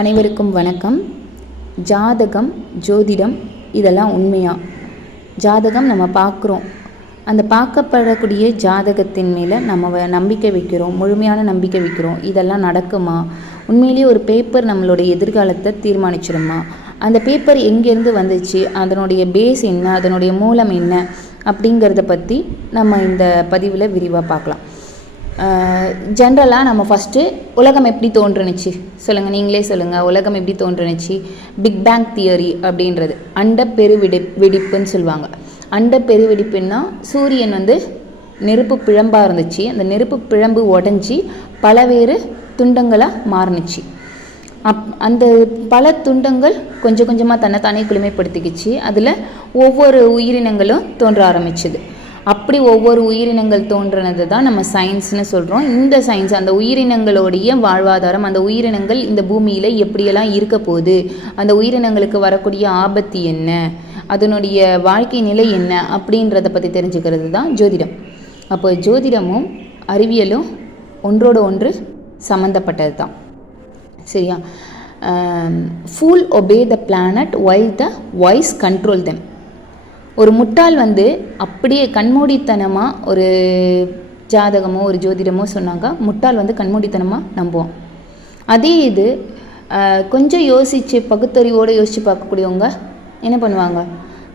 அனைவருக்கும் வணக்கம். ஜாதகம், ஜோதிடம் இதெல்லாம் உண்மையா? ஜாதகம் நம்ம பார்க்குறோம். அந்த பார்க்கப்படக்கூடிய ஜாதகத்தின் மேலே நம்ம நம்பிக்கை வைக்கிறோம், முழுமையான நம்பிக்கை வைக்கிறோம். இதெல்லாம் நடக்குமா? உண்மையிலேயே ஒரு பேப்பர் நம்மளுடைய எதிர்காலத்தை தீர்மானிச்சிடுமா? அந்த பேப்பர் எங்கேருந்து வந்துச்சு, அதனுடைய பேஸ் என்ன, அதனுடைய மூலம் என்ன அப்படிங்கிறத பற்றி நம்ம இந்த பதிவில் விரிவாக பார்க்கலாம். ஜென்ரலாக நம்ம ஃபஸ்ட்டு உலகம் எப்படி தோன்றுனுச்சு சொல்லுங்கள், நீங்களே சொல்லுங்கள். உலகம் எப்படி தோன்றுனுச்சு? பிக் பேங் தியரி அப்படின்றது அண்ட வெடிப்புன்னு சொல்லுவாங்க. அண்ட பெருவெடிப்புன்னா சூரியன் நெருப்பு பிழம்பாக இருந்துச்சு. அந்த நெருப்பு பிழம்பு உடஞ்சி பலவேறு துண்டங்களாக மாறுனுச்சு. அந்த பல துண்டங்கள் கொஞ்சம் கொஞ்சமாக தன்னைத்தானே குளுமைப்படுத்திக்கிச்சு. அதில் ஒவ்வொரு உயிரினங்களும் தோன்ற ஆரம்பிச்சுது. அப்படி ஒவ்வொரு உயிரினங்கள் தோன்றினது தான் நம்ம சயின்ஸ்னு சொல்கிறோம். இந்த சயின்ஸ் அந்த உயிரினங்களுடைய வாழ்வாதாரம், அந்த உயிரினங்கள் இந்த பூமியில் எப்படியெல்லாம் இருக்க போகுது, அந்த உயிரினங்களுக்கு வரக்கூடிய ஆபத்து என்ன, அதனுடைய வாழ்க்கை நிலை என்ன அப்படின்றத பற்றி தெரிஞ்சுக்கிறது தான் ஜோதிடம். அப்போ ஜோதிடமும் அறிவியலும் ஒன்றோடு ஒன்று சம்மந்தப்பட்டது தான். சரியா? Fool obey the planet while the voice control them. ஒரு முட்டாள் அப்படியே கண்மூடித்தனமாக ஒரு ஜாதகமோ ஒரு ஜோதிடமோ சொன்னாங்க, முட்டாள் கண்மூடித்தனமாக நம்புவோம். அதே இது கொஞ்சம் யோசித்து பகுத்தறிவோடு யோசித்து பார்க்கக்கூடியவங்க என்ன பண்ணுவாங்க?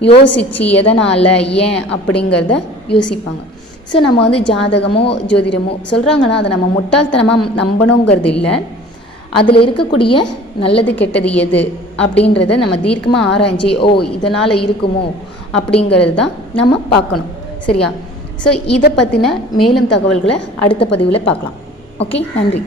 யோசித்து எதனால், ஏன் அப்படிங்கிறத யோசிப்பாங்க. ஸோ நம்ம ஜாதகமோ ஜோதிடமோ சொல்கிறாங்கன்னா அதை நம்ம முட்டாள்தனமாக நம்பணுங்கிறது இல்லை. அதில் இருக்கக்கூடிய நல்லது கெட்டது எது அப்படின்றத நம்ம தீர்க்கமாக ஆராய்ஞ்சி, இதனால் இருக்குமோ அப்படிங்கிறது தான் நம்ம பார்க்கணும். சரியா? ஸோ இதை பற்றின மேலும் தகவல்களை அடுத்த பதிவில் பார்க்கலாம். ஓகே, நன்றி.